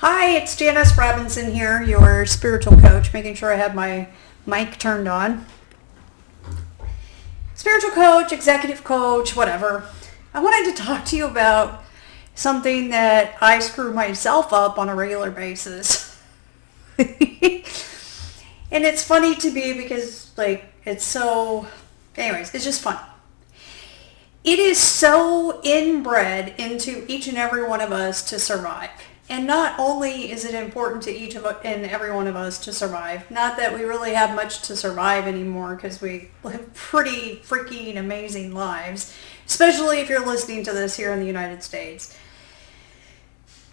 Hi, it's Janice Robinson here, your spiritual coach, making sure I have my mic turned on. Spiritual coach, executive coach, whatever. I wanted to talk to you about something that I screw myself up on a regular basis. And it's funny to me because, it's so... Anyways, it's just fun. It is so inbred into each and every one of us to survive. And not only is it important to each of and every one of us to survive, not that we really have much to survive anymore because we live pretty freaking amazing lives, especially if you're listening to this here in the United States.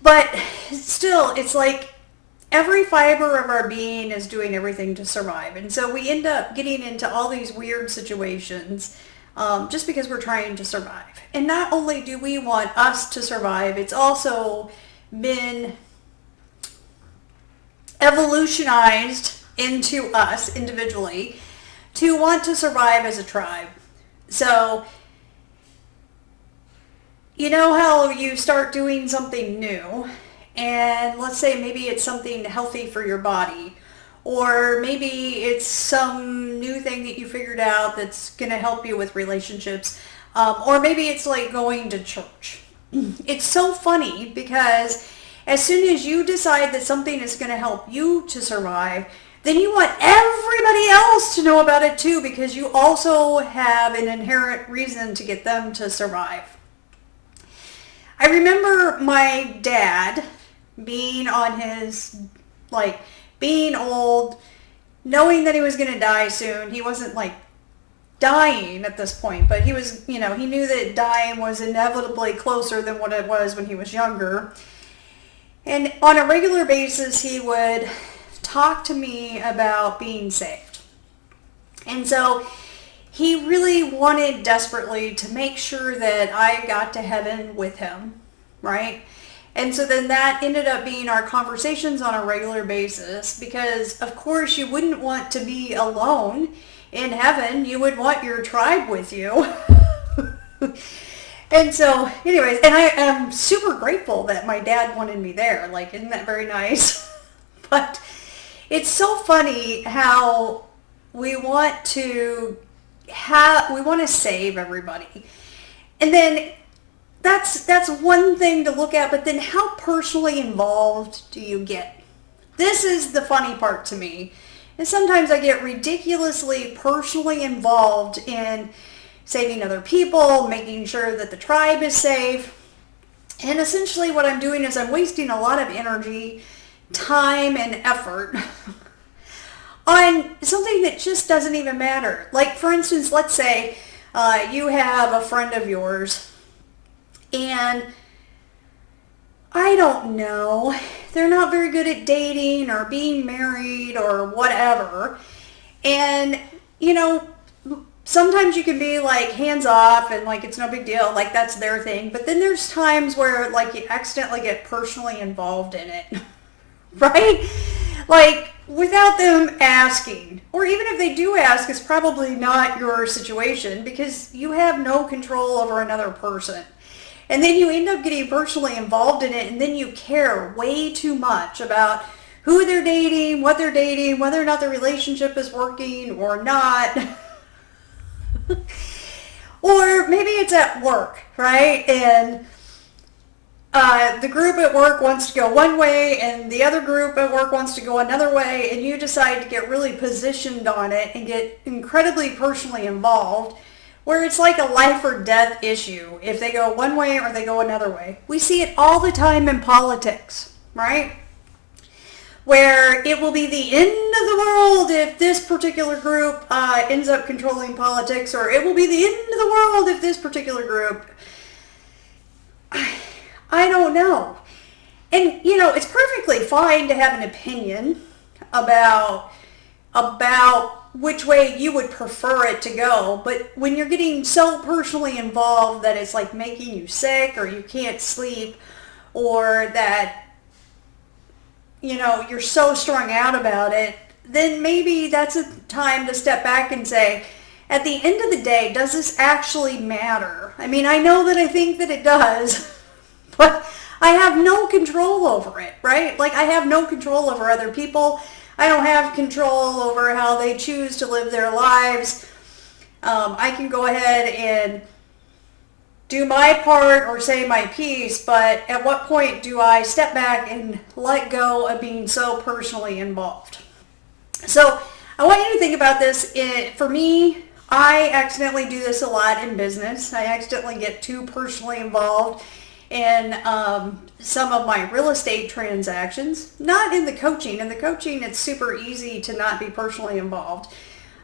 But still, it's like every fiber of our being is doing everything to survive. And so we end up getting into all these weird situations just because we're trying to survive. And not only do we want us to survive, it's also been evolutionized into us individually to want to survive as a tribe. So, you know how you start doing something new, and let's say maybe it's something healthy for your body, or maybe it's some new thing that you figured out that's going to help you with relationships, or maybe it's like going to church. It's so funny because as soon as you decide that something is going to help you to survive, then you want everybody else to know about it too, because you also have an inherent reason to get them to survive. I remember my dad being on his, being old, knowing that he was going to die soon. He wasn't dying at this point, but he was, he knew that dying was inevitably closer than what it was when he was younger. And on a regular basis, he would talk to me about being saved. And so he really wanted desperately to make sure that I got to heaven with him, right? And so then that ended up being our conversations on a regular basis because, of course, you wouldn't want to be alone in heaven. You would want your tribe with you. And so, anyways, and I am super grateful that my dad wanted me there. Isn't that very nice? But it's so funny how we want to save everybody. And then that's one thing to look at, but then how personally involved do you get? This is the funny part to me. And sometimes I get ridiculously personally involved in saving other people, making sure that the tribe is safe. And essentially what I'm doing is I'm wasting a lot of energy, time, and effort on something that just doesn't even matter. Like, for instance, let's say you have a friend of yours and I don't know, they're not very good at dating or being married or whatever. And, sometimes you can be hands off and it's no big deal, that's their thing. But then there's times where you accidentally get personally involved in it, right? Without them asking. Or even if they do ask, it's probably not your situation because you have no control over another person. And then you end up getting personally involved in it, and then you care way too much about who they're dating, what they're dating, whether or not the relationship is working or not. Or maybe it's at work, right? And the group at work wants to go one way and the other group at work wants to go another way, and you decide to get really positioned on it and get incredibly personally involved, where it's like a life or death issue if they go one way or they go another way. We see it all the time in politics, right? Where it will be the end of the world if this particular group ends up controlling politics, or it will be the end of the world if this particular group... I don't know. And, it's perfectly fine to have an opinion about which way you would prefer it to go, but when you're getting so personally involved that it's making you sick, or you can't sleep, or that you're so strung out about it, then maybe that's a time to step back and say, at the end of the day, does this actually matter? I mean, I know that I think that it does, but I have no control over it, right? Like I have no control over other people. I don't have control over how they choose to live their lives. I can go ahead and do my part or say my piece, but at what point do I step back and let go of being so personally involved? So I want you to think about this. For me, I accidentally do this a lot in business. I accidentally get too personally involved in some of my real estate transactions, not in the coaching. In the coaching, it's super easy to not be personally involved.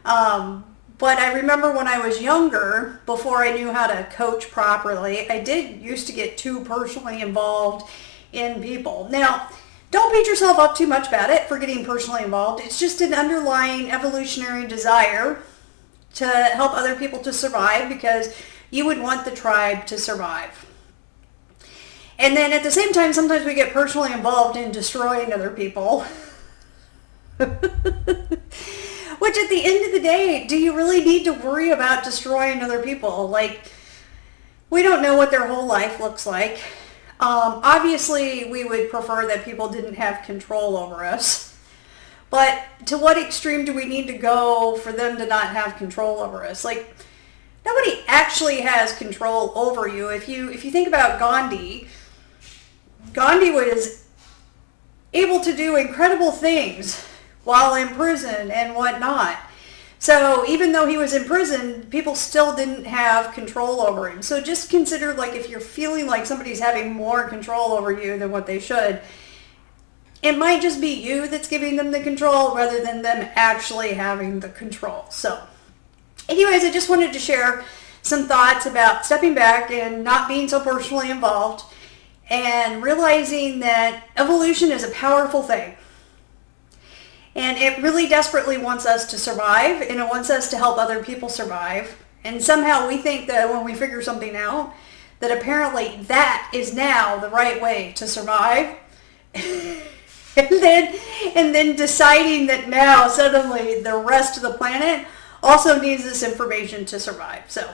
But I remember when I was younger, before I knew how to coach properly, I did used to get too personally involved in people. Now, don't beat yourself up too much about it for getting personally involved. It's just an underlying evolutionary desire to help other people to survive because you would want the tribe to survive. And then at the same time, sometimes we get personally involved in destroying other people. Which at the end of the day, do you really need to worry about destroying other people? Like, we don't know what their whole life looks like. Obviously, we would prefer that people didn't have control over us. But to what extreme do we need to go for them to not have control over us? Like, nobody actually has control over you. If you think about Gandhi was able to do incredible things while in prison and whatnot. So even though he was in prison, people still didn't have control over him. So just consider, like, if you're feeling like somebody's having more control over you than what they should, it might just be you that's giving them the control rather than them actually having the control. So anyways, I just wanted to share some thoughts about stepping back and not being so personally involved and realizing that evolution is a powerful thing. And it really desperately wants us to survive, and it wants us to help other people survive. And somehow we think that when we figure something out, that apparently that is now the right way to survive. and then deciding that now suddenly the rest of the planet also needs this information to survive. So,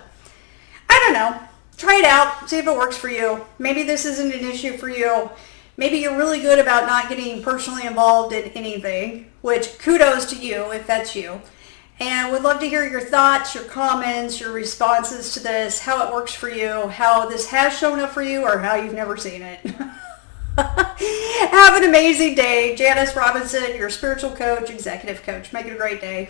I don't know. Try it out. See if it works for you. Maybe this isn't an issue for you. Maybe you're really good about not getting personally involved in anything, which kudos to you if that's you. And would love to hear your thoughts, your comments, your responses to this, how it works for you, how this has shown up for you, or how you've never seen it. Have an amazing day. Janice Robinson, your spiritual coach, executive coach. Make it a great day.